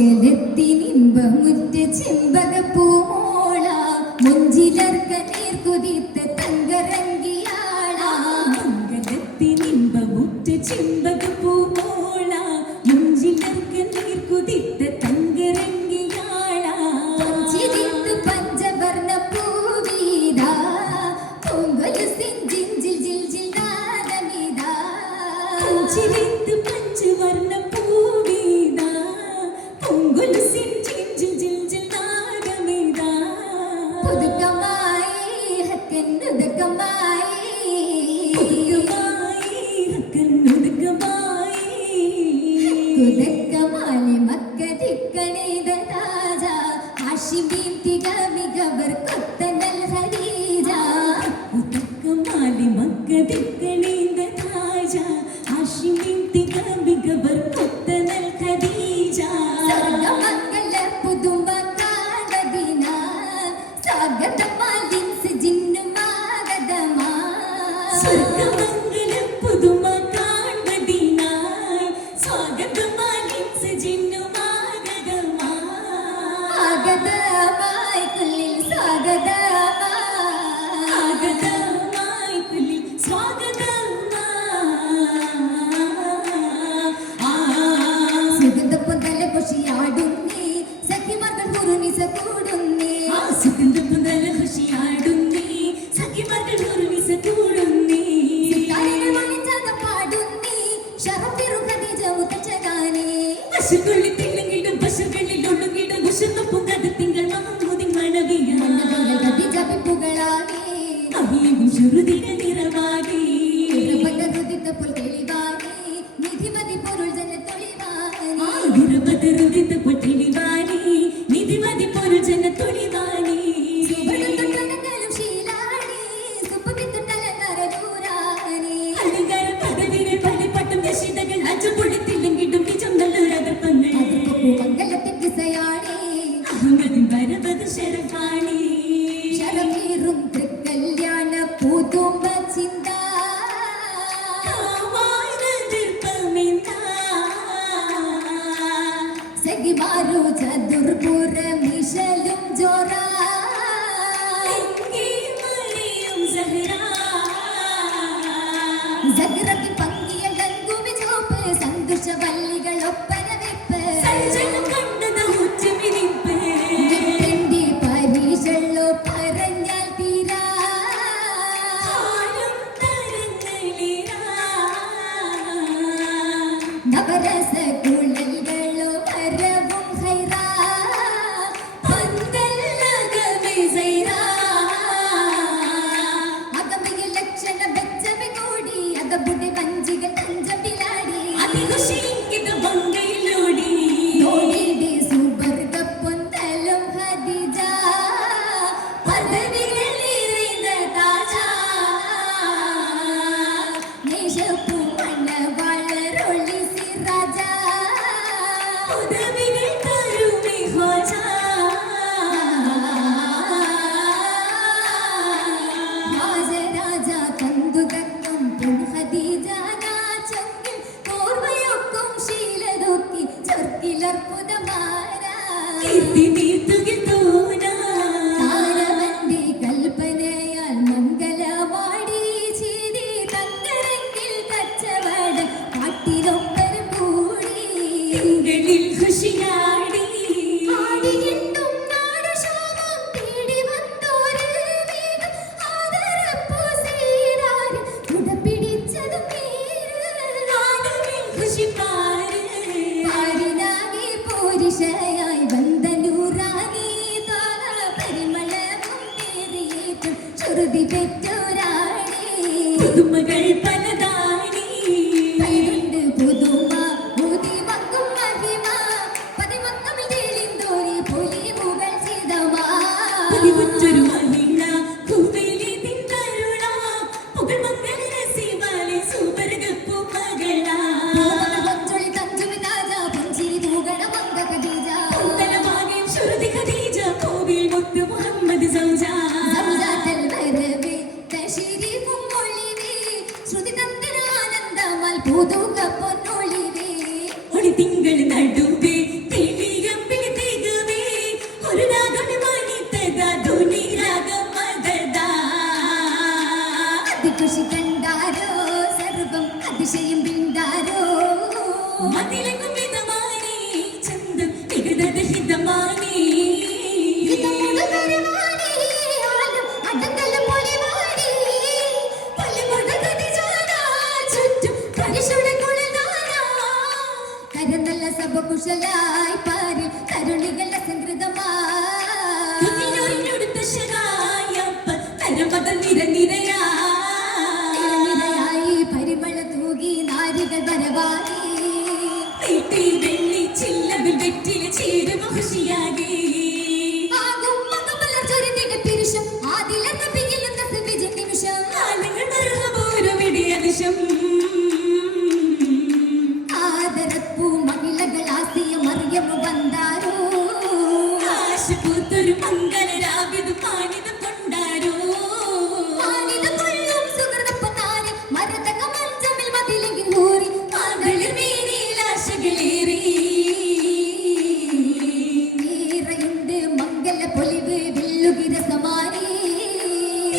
മംഗലത്തിനിമ്പമുറ്റ ചെമ്പകപ്പൂമോള മുഞ്ചിലർക്ക നീർക്കുതിത്ത തങ്കരങ്കിയാള മംഗലത്തിനിമ്പമുറ്റ ചെമ്പകപ്പൂമോള മുഞ്ചിലർക്ക നീർക്കുതിത്ത തങ്കരങ്കിയാള ചിരിത്തു പഞ്ചവർണ്ണ പൂവീത പൊങ്കലുസിൻ ജിഞ്ചിൽ ജിൽജിൽ നാദമിത ചിരിത്തു പഞ്ചവർണ്ണ പൂവീത പൊങ്കലുസിൻ ജിഞ്ചിൽ ജിൽജിൽ നാദമിത പുതുക്കമായി ഹക്കന്നുദക്കമായി കുദക്കമാലി മക്കതിക്കണീത താജ ഹാഷിമീം തികമികവർ കൊത്തനൽ ഖദീജ കുദക്കമാലി മക്കതിക്കണീത താജ ഹാഷിമീം തികമികവർ കൊത്തനൽ ഖദീജ സർഗമംഗല പുതുമ കാണ്ടദിന സ്വാഗതമാലിൻസ് ജിന്നുമാഗതമാ സർഗമംഗല പുതുമ കാൺമദീന സ്വാഗതമാലിൻസ് ജിന്നുമാഗതമാ ആഗതമായി കുല്ലിൽ സ്വാഗതമാ ആഗതമായി കുല്ലിൽ സ്വാഗതമാ സുഗന്ധപ്പൊന്തല കൊഷിയാടുന്നേ സഖിമാർകൾ കുറുനിസ കൂടുന്നേ സുഗന്ധപ്പൊന്തല കൊഷിയാടുന്നേ സഖിമാർകൾ കുറുനിസ കൂടുന്നേ താലികൾ വാണിജ്യാത പാടുന്നേ ഷറഫിറു ഖദീജ മുത്തച്ചകാനേ പശുക്കളിൽ തിളങ്ങിടും പശുക്കളിൽ ഒടുങ്ങിടും വിശന്നൊപ്പം കഥത്തിങ്കൾ മഹമ്മൂദിൻ മണവിയാണ് ഖദീജ പിപ്പുകളാകേ അഹിയും ചുരുതിക നിറവാകി പദരുദിത്തപ്പോൾ തെളിവാകേ നിധിമതി പൊരുൾ ജനത്തൊളിവാനേ നിരപതരുദിത്തപ്പോൾ തെളിവാനി നിധിമതി പൊരുൾ ജനത്തൊളിവാനി സുബടുത്തൊട്ടനങ്ങളും ശീലാണി സുപ്പമിത്തുട്ടല നരദൂരാനേ അലങ്കാര പദവികൾ പലിപ്പട്ടും ദശിതകൾ അച്ചുപൊളിത്തില്ലെങ്കിലും നിജം നല്ലൊരകർപ്പങ്ങൾ മംഗലത്തിൻ കിസയാണേ അഹമ്മദിൻ വരവത് ശരഫാണി ശരമേറും തൃക്കല്യാണ പൂതുമ്പ ചിന്ത സഖിമാരു ചതുർപുര മിശലും ജോറ ജഗരത്തി പങ്കിയ ലങ്കുമി ചോപ്പ് സന്തോഷ വല്ലികളൊപ്പന വെപ്പ് എന്റെ പരീക്ഷല്ലോ പറഞ്ഞാൽ തീരാ നവരസ കുഴലുകളോ വരവും ഹൈറാ പന്തല്ലകമേ സൈറാ അകമയ ലക്ഷണ ബച്ചമെ കൂടി അകബുടെ വഞ്ചികൾ തഞ്ചമിലാടി അതികുശിക്കിത ബംഗയിലൂടി നോടിയുടെ സുവർഗ പൊന്തലും ഖദീജ പദവികൾ നിറയുന്ന താജ നേശപ്പൂ മണ്ണ വളരൊള്ളി സിറാജ ഉദവികൾ തരുമി ഹോജ രാജരാജ തന്തുതക്കം പൊൻ ഖദീജ നാചങ്കിൽ ഓർമ്മയൊക്കും ശീലതൊക്കി ചൊർക്കിലർപ്പുതമാരാ കീർത്തി നീർത്തുകിൽ തോനാ താരവന്റെ കൽപ്പനയാൽ മംഗലവാടി ചെയ്തി തങ്കരങ്കിൽ കച്ചവട കാട്ടിലൊപ്പരം കൂടി തിങ്കളിൽ ഖുഷിയാടി ആടിയെന്നും നാടുശോഭം തേടി വന്നോര് വേഗം ആദരപ്പൂ സീരാര് കുടപിടിച്ചതും പേര് ആടുവിൽ ഖുഷിപ്പാര് പാരിനാകെ പോരിശയായി വന്ദനൂറാകെ താന പരിമളവും നേറിയേറ്റും ചുരുതി പെറ്റോരാണേ പുതുമകൾ പലതാണി പൈരുണ്ട് പുതുമ ഊതി മക്കും മഹിമ പതിമക്കമിൽ തേളിന്തോരി പൊലിവുകൾ ചിതമാ പതിവുറ്റൊരു മഹിള കുവേലി തിന്തരുള പുകൾ മംഗള രസിവാലെ സുവർഗപ്പൂ മകള കൊഞ്ചൊളി തഞ്ചുമി താജ പുഞ്ചിരി തൂകണ മങ്ക ഖദീജ കുന്തലമാകെ ശ്രുതി ഖദീജ കോവിൽ മുത്ത് മുഹമ്മദ് സൗജ സംജാതൽ വരവേ തശരീഫും ഒളിവേ ശ്രുതി തന്തരാനന്ദമൽ പുതുക പൊന്നൊളിവേ ഒളി തിങ്കൾ നടുവേ തെളിയ കരമത നിരനിരയാ നിരനിരയായി പരിമള തൂകി നാരികൾ വരവായി വീട്ടിൽ വെള്ളി ചില്ലവിൽ വെറ്റില ചേരുവ ഖുഷിയാകെ ആകും മകമലർച്ചൊരിതിക പിരിശം ആദിലർന്ന പികിലുന്ന സുവിജ നിമിഷം ആളുകൾ മറുപൂരമിടി അതിശം ആദരപ്പൂ മഹിളകളാസിയ മറിയമു വന്നാരോ ആശപൂത്തൊരു മംഗളരാവിതു പാണിതം കൊണ്ടാരോ മാനിത കൊള്ളും സുഹൃതപ്പനാരെ മരതക മഞ്ചമിൽ മതിലെങ്കിൽ ഊറി മകളിർ മേനിയിൽ ആശകളേറി നീറയുണ്ട് മംഗല പൊലിവ് വില്ലുകിര സമാനേ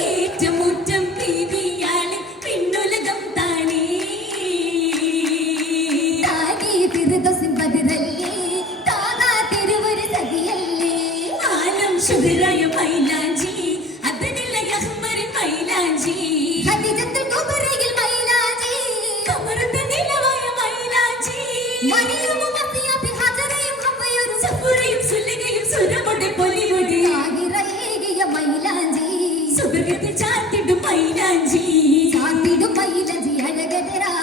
ഏറ്റമുറ്റം പ്രീതിയാളി പിന്നുലകം താനേ താനേ തിരുദോസിൻ ബദറല്ലേ താനാ തിരുവരു സഖിയല്ലേ ആലം ശുദ്ധരായ മൈലാഞ്ചി അതിനില്ല യഹ്മരിൻ മൈലാഞ്ചി ഖദീജത്തുൽ കുബറയിൽ മൈലാജി കമറുത്ത നിലവായ മൈലാഞ്ചി മറിയമു മസിയബി ഹജറയും ഹവയൊരു സഫുറയും സുല്ലികയും സുരമുടെ പൊലിമുടി താഹിറയേകിയ മൈലാജി സുബർഗത്തിൽ ചാത്തിടും മൈലാഞ്ചി ചാത്തിടും മൈലാജി അഴകതരാ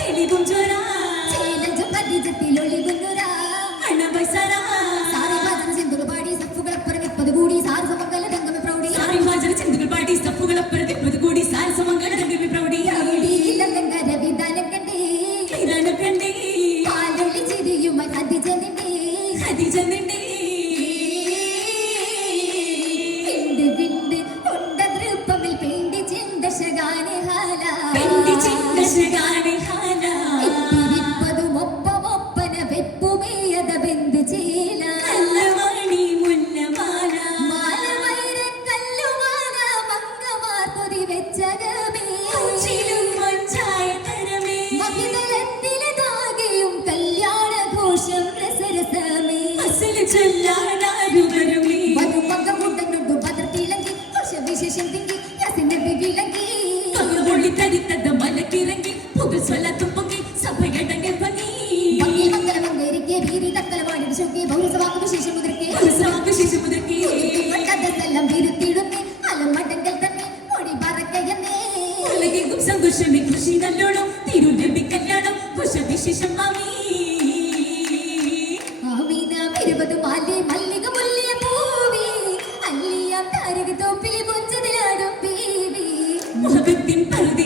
തെളിവും ചൊര ചേലഞ്ചും ഖദീജത്തിൽ ഒളികുന്നുരാ അണവസര സാറിവാദം ചെന്തുകൾ പാടി സഫുകളപ്പുറം ഇപ്പത് കൂടി സാരസമംഗല രംഗമെ പ്രൗഢി സാറിവാചന ചിന്തകൾ പാടി സഫുകളപ്പുറത്ത് കൂടി സാരസമംഗള രംഗമി പ്രൗഢി പ്രൗഢിയിലലങ്കാര വിധാനം കണ്ടേ ഇതാണ് കണ്ടേ പാലൊളി ചിരിയുമായി ഖദീജ നിന്നെ ഖദീജ നിന്നെ വിണ്ട് വിണ്ട് ഉണ്ട നൃപ്പമിൽ പെണ്ടി ചിന്തശകാനെ ഹാല പെണ്ടി ചിന്തശകാനെ ഹാല ഇത്തിരിപ്പതും ഒപ്പമൊപ്പന വെപ്പുമേയത ബന്ധു ചേല നല്ലവാണി മുല്ലമാല മാലവൈരൻ കല്ലുമാല മംഗമാർ കൊതി വെച്ചകമേ കൊച്ചിലും മഞ്ചായ തരമേ മഹിതലത്തിലതാകെയും കല്യാണഘോഷം രസരസമേ അസല് ചൊല്ലാനാരുവരുമേ മധുമകമുടനുണ്ടു പദർത്തിളങ്ങി വിശേഷം തിങ്ങി യസിനബി വിളങ്ങി പകർപൊള്ളി തരിത്തത മലക്കിറങ്ങി പുകൽ സ്വലത്തും പൊങ്ങി സഭയടങ്ങൽ ഭംഗി ഭംഗി മംഗളമംഗരിക്കെ വീരി തക്കലവാടി ശുദ്ധി ഭൗരസവാക്ക് വിശേഷം മുതിർക്കെ മനസ്സിലാക്ക് ശേഷം മുതൽക്കേ കഥകളെല്ലാം വിരുത്തിടുന്നേ അലമടങ്കൽ തന്നെ മൊഴി പറക്കയെന്നേ ഉലകെങ്കും സന്തോഷമേ കൃഷി നല്ലോണം തിരുനബി കല്യാണം കുശവിശേഷം മാമി ആമീന ഇരുപത് മാലി മല്ലിക മുല്ലിയ പൂവി അല്ലിയാം താരക തോപ്പിലെ പൊഞ്ചതിലാടും പീവി മുഹബത്തിൻ പറുതി